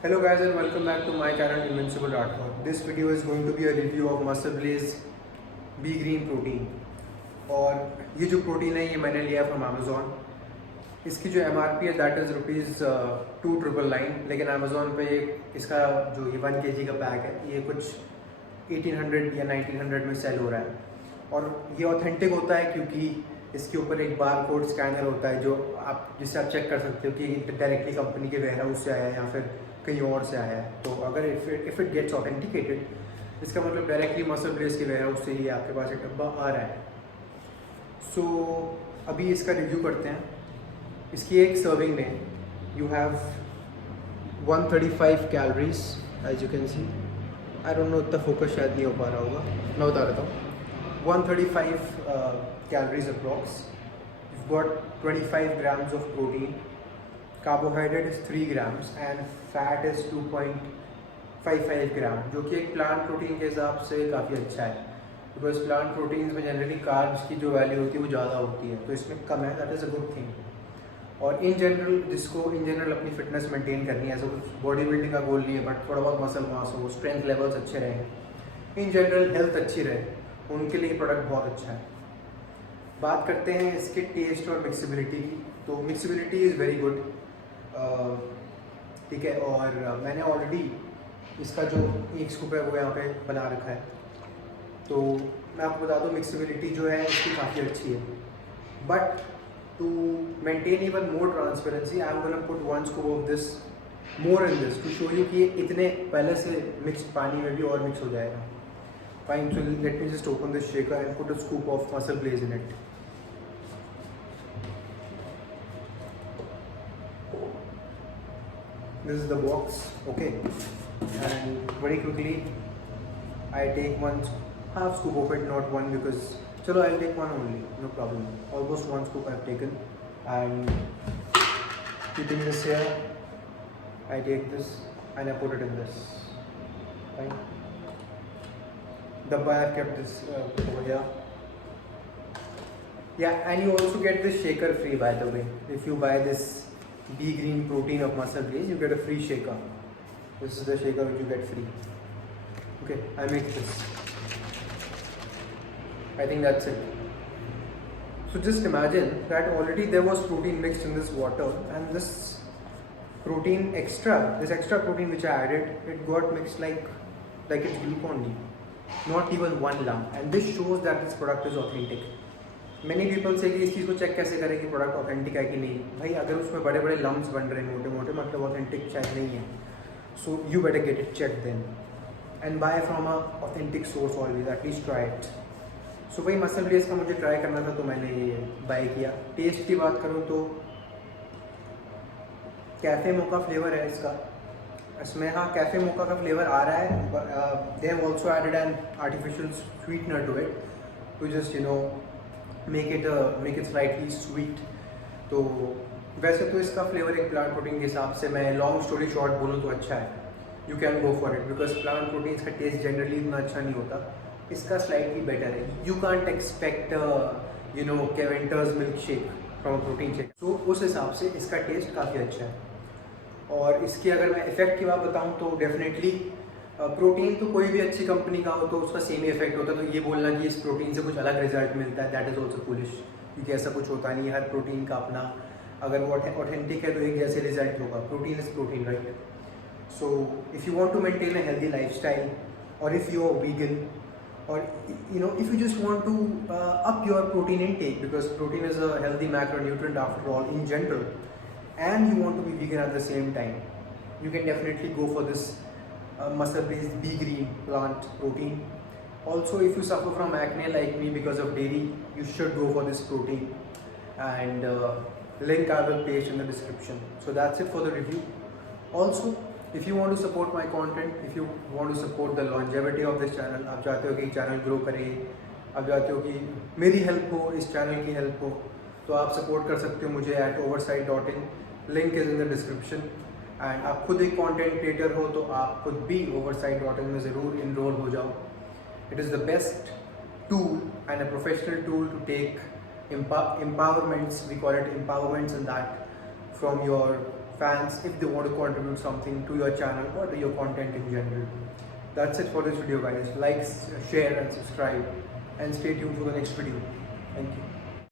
Hello guys and welcome back to my channel Invincible.com. This video is going to be a review of Muscle Blaze Be Green Protein. और ये जो protein है ये मैंने लिया from Amazon. इसकी जो MRP है दैट इज़ ₹2,999, लेकिन अमेज़ॉन पे इसका जो ये 1 kg का पैक है ये कुछ 1800 या 1900 में सेल हो रहा है. और ये ऑथेंटिक होता है क्योंकि इसके ऊपर एक बार कोड स्कैनर होता है जो आप जिससे आप चेक कर सकते हो कि डायरेक्टली कंपनी के वेयर हाउस से आया है या फिर कहीं और से आया है. तो अगर इफ़ इट गेट्स ऑथेंटिकेटेड इसका मतलब डायरेक्टली मसल ब्लेज के वेयर हाउस से ही आपके पास एक डब्बा आ रहा है. सो अभी इसका रिव्यू करते हैं. इसकी एक सर्विंग में you have 135 calories as you can see. I don't know, इतना फोकस शायद नहीं हो पा रहा होगा, मैं बता देता हूँ. 135 calories approx. You've got 25 grams of protein. Carbohydrate is 3 grams and fat is 2.55 gram, जो कि एक प्लांट प्रोटीन के हिसाब से काफ़ी अच्छा है. बिकॉज प्लांट प्रोटीन्स में जनरली कार्ब्स की जो वैल्यू होती है वो ज़्यादा होती है, तो इसमें कम है. That is a good thing. और इन जनरल जिसको इन जनरल अपनी फिटनेस मेंटेन करनी है, ऐसा कुछ बॉडी बिल्डिंग का गोल नहीं है, बट थोड़ा बहुत मसल मास हो, स्ट्रेंथ लेवल्स अच्छे रहें, इन जनरल हेल्थ अच्छी रहे, उनके लिए प्रोडक्ट बहुत अच्छा है. बात करते हैं इसके टेस्ट और मिक्सिबिलिटी की. तो मिक्सिबिलिटी इज़ वेरी गुड, ठीक है. और मैंने ऑलरेडी इसका जो एक स्कूप है वो यहाँ पे बना रखा है. तो मैं आपको बता दूँ मिक्सिबिलिटी जो है इसकी काफ़ी अच्छी है. But to maintain even more transparency I am gonna put 1 scoop of this more in this to show you कि इतने पहले से मिक्स्ड पानी में भी और मिक्स हो जाएगा. Fine, so let me just open this shaker and put a scoop of Muscle Blaze in it. This is the box, okay. And very quickly, I take half scoop of it, not one, because chalo I'll take one only, no problem. Almost 1 scoop I've taken, and keeping this here, I take this and I put it in this. Fine. Dabba I have kept this over here. Yeah, and you also get this shaker free, by the way. If you buy this Be Green Protein of Muscle Blaze, you get a free shaker. This is the shaker which you get free. Okay, I make this. I think that's it. So just imagine that already there was protein mixed in this water, and this extra protein which I added, it got mixed like it's Glucon-D. Not even one lump, and this shows that this product is authentic. Many people say कि इस चीज़ को check कैसे करें कि product authentic है कि नहीं. भाई अगर उसमें बड़े बड़े लम्प्स बन रहे हैं मोटे मोटे, मतलब ऑथेंटिक शायद नहीं है. So you better get it check then and buy from a authentic source always, at least try it. So भाई मसल ब्लेज का मुझे ट्राई करना था तो मैंने ये बाय किया. टेस्ट की बात करूँ तो कैफ़े मोका फ्लेवर है इसका. इसमें हाँ कैफ़े मोका का फ्लेवर आ रहा है. They have also added an artificial sweetener to it to just make it slightly sweet. तो वैसे तो इसका फ्लेवर एक प्लांट प्रोटीन के हिसाब से, मैं लॉन्ग स्टोरी शॉर्ट बोलूँ तो अच्छा है. You can go for it because plant proteins का टेस्ट जनरली इतना अच्छा नहीं होता. इसका स्लाइटली बेटर है. You can't expect Keventers milk shake from protein shake. तो उस हिसाब से इसका टेस्ट काफ़ी अच्छा है. और इसकी अगर मैं इफ़ेक्ट की बात बताऊं तो डेफिनेटली प्रोटीन तो कोई भी अच्छी कंपनी का हो तो उसका सेम ही इफेक्ट होता है. तो ये बोलना कि इस प्रोटीन से कुछ अलग रिजल्ट मिलता है, दैट इज़ ऑल्सो फुलिश, क्योंकि ऐसा कुछ होता नहीं. हर प्रोटीन का अपना, अगर वो ऑथेंटिक है तो एक जैसे रिजल्ट होगा. Protein is protein, right. So if you want to maintain a healthy lifestyle, और if you are vegan, or if you just want to up your protein intake, because protein is a healthy macronutrient after all in general, and you want to be vegan at the same time, you can definitely go for this Muscle Blaze Be Green plant protein. Also, if you suffer from acne like me because of dairy, you should go for this protein, and link I will paste in the description. So that's it for the review. Also, if you want to support my content, if you want to support the longevity of this channel, आप चाहते हो कि channel grow करे, आप चाहते हो कि मेरी हेल्प हो, इस चैनल की हेल्प हो, तो आप सपोर्ट कर सकते हो मुझे @oversight.in. Link is in the description. And आप खुद एक कंटेंट क्रिएटर हो तो आप खुद भी oversight.in में ज़रूर इनरोल हो जाओ. It is the best tool and a professional tool to take empowerments, we call it empowerments, and that from your fans if they want to contribute something to your channel or to your content in general. That's it for this video, guys. Like, share and subscribe, and stay tuned for the next video. Thank you.